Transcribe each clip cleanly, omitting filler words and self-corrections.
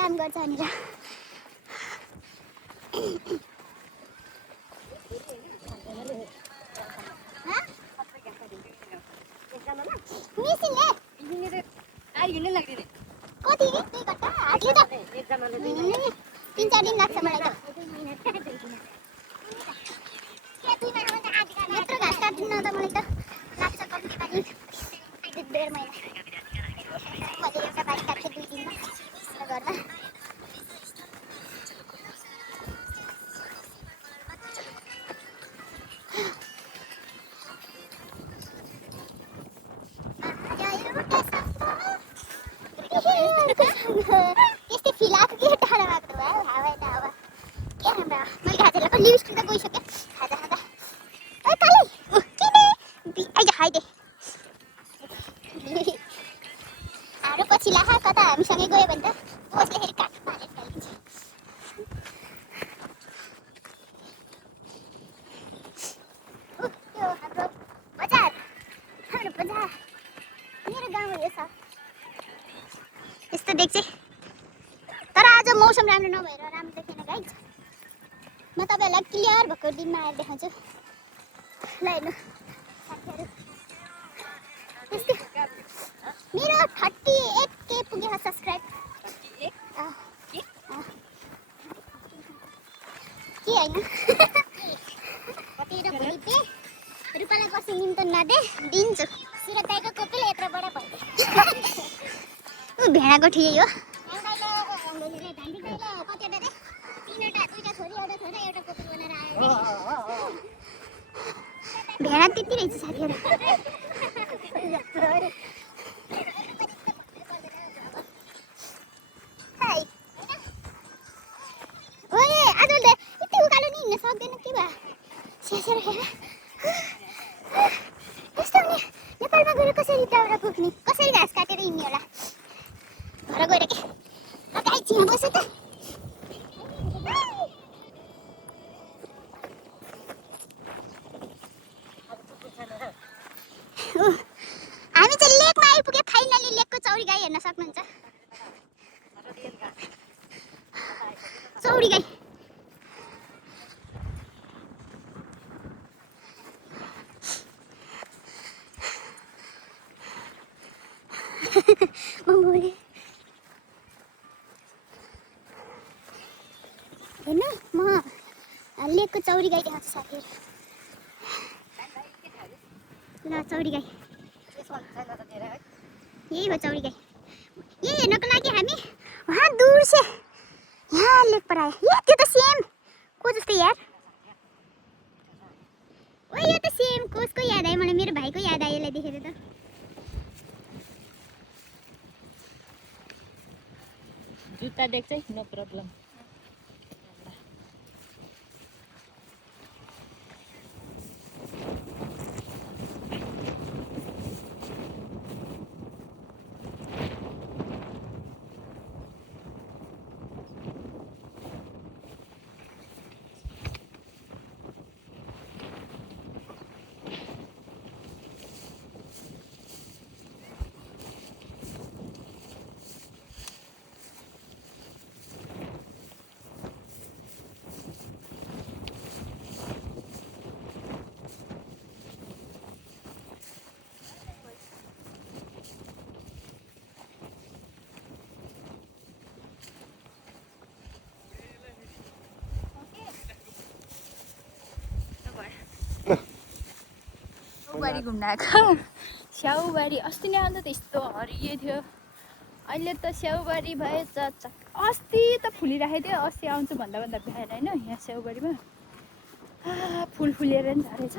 काम गर्छ भनेर कति 2 घण्टा हातले त 3-4 दिन लाग्छ मलाई त यत्रो घाँस काट्दिन त मलाई त लाग्छ कम्ती पनि 1.5 महिना मैले एउटा बारी काटेँ 2 दिनमा गर्दा त्यस्तै फिल आएको के टाढा भएको भयो हावा त हावा के राम्रो मैले खाजालाई पनि लिपस्टिक त गइसकेँ खाजा खाँदा ओ काले किन आइज खाइदे हाम्रो पछि लाखा कता हामीसँगै गयो भने त बोसले फेरि काट पालेर फालिदिन्छ त्यो हाम्रो बजार मेरो गाउँ यो छ यस्तो देख्छ तर आज मौसम राम्रो नभएर राम्रो देखेन गाइज म तपाईहरुलाई क्लियर भएको दिनमा आएर देखाउँछु ल हेर्नु साथीहरु यस्तो मेरो 38K पुगेको सब्स्क्राइब 38 के हैन कति र भोलि पे रुपालाई कसै निम्तो नदे दिन्छु सुरत दाइको कोपिल यत्रो बडा भयो उ भेडाको ठिकै हो भेडा त्यति रहेछ साथीहरु ओए आज त यति उकालो नि हिँड्न सक्दैन के भा स्यासेर हेर यस्तो नि नेपालमा गएर कसरी टाउरा पुग्ने कसरी घाँस काटेर हिँड्ने होला घर गएर के गाई चिया बस्छ त हामी चाहिँ लेकमा आइपुगे फाइनली लेकको चौरी गाई हेर्न सक्नुहुन्छ चौरी गाई हेर्नु म लेकको चौरी गाई देखाउँछु साथीहरु ल चौरी गाई यही भयो चौरी गाई यही हेर्नको लागि हामी वहाँ दूर से यहाँ लेक पर आए ये त्यो त सेम को जस्तो यार ओ यो त सेम कसको याद आयो मलाई मेरो भाइको याद आयो यसलाई देखेर त जुत्ता देख्छ नो प्रब्लम स्याउबारी घुम्न आएको स्याउबारी अस्ति नै अन्त त यस्तो हरियो थियो अहिले त स्याउबारी भयो चच्चा अस्ति त फुलिराखेको थियो अस्ति आउँछु भन्दा भन्दा भ्याएन होइन यहाँ स्याउबारीमा फुल फुलेर नि झरेछ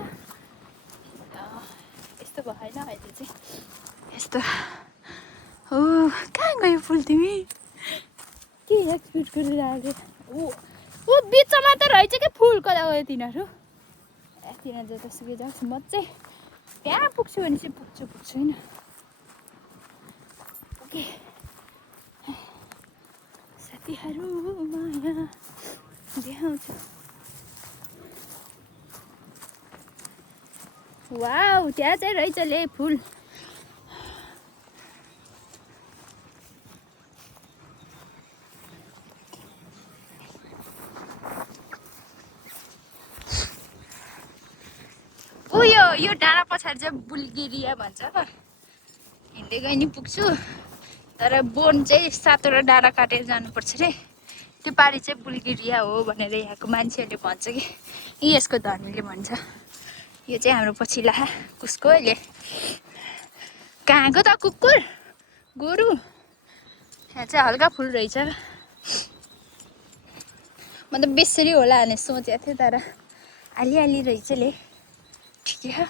यस्तो भएन अहिले चाहिँ यस्तो हो कहाँ गयो फुल तिमी के एक्सपेक्ट गरिरहेको ओ बिचमा त रहेछ क्या फुल कता गयो तिनीहरू तिनीहरू जतासुकै जाओस् म चाहिँ त्यहाँ पुग्छु भने चाहिँ पुग्छु होइन ओके साथीहरू माया देखाउँछु वाउ त्यहाँ चाहिँ रहेछ ले फुल यो डाँडा पछाडि चाहिँ बुल्गेरिया भन्छ हो। हिँड्दै गए नि पुग्छु, तर बोन चाहिँ 7वटा डाँडा काटेर जानुपर्छ रे। त्यो पारि चाहिँ बुल्गेरिया हो भनेर यहाँको मान्छेहरूले भन्छ कि यसको धनीले भन्छ। यो चाहिँ हाम्रो पछिल्ला कसको अहिले कहाँको त कुकुर गोरु। यहाँ चाहिँ हल्का फुल रहेछ। म त बेसरी होला भने सोचेको थिएँ, तर अलिअलि रहेछ ले। ठिकै हो।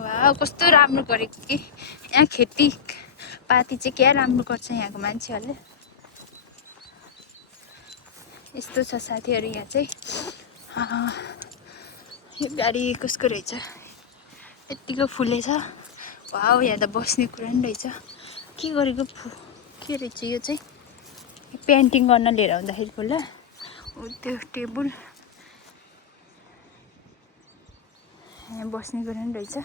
वाह कस्तो राम्रो गरेको कि यहाँ खेतीपाती चाहिँ क्या राम्रो गर्छ यहाँको मान्छेहरूले। यस्तो छ साथीहरू यहाँ चाहिँ। यो गाडी कसको रहेछ, यत्तिको फुलेछ। वाउ यहाँ त बस्ने कुरा नि रहेछ। के गरेको के रहेछ यो चाहिँ, पेन्टिङ गर्न लिएर आउँदाखेरिको ल। त्यो टेबल यहाँ बस्ने कुरा नि रहेछ।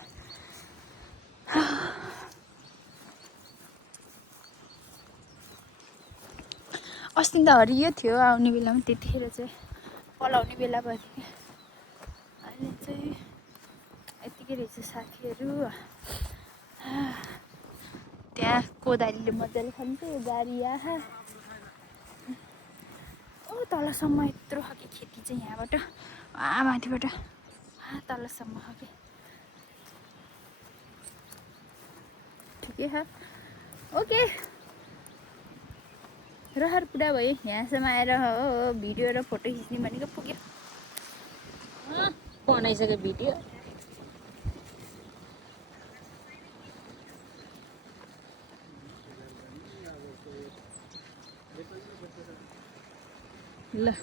अस्ति त हरियो थियो आउने बेलामा, त्यतिखेर चाहिँ पलाउने बेला भयो कि। अहिले चाहिँ यतिकै रहेछ साथीहरू। त्यहाँ कोदालीले मजाले खान्छ यो गाडी। आहा ओ तलसम्म यत्रो खालको खेती चाहिँ यहाँबाट माथिबाट तलसम्म खालको। ठिकै छ। ओके रहर पुरा भयो यहाँसम्म आएर हो। भिडियो र फोटो खिच्ने भनेको पुग्यो। बनाइसक्यो भिडियो। ल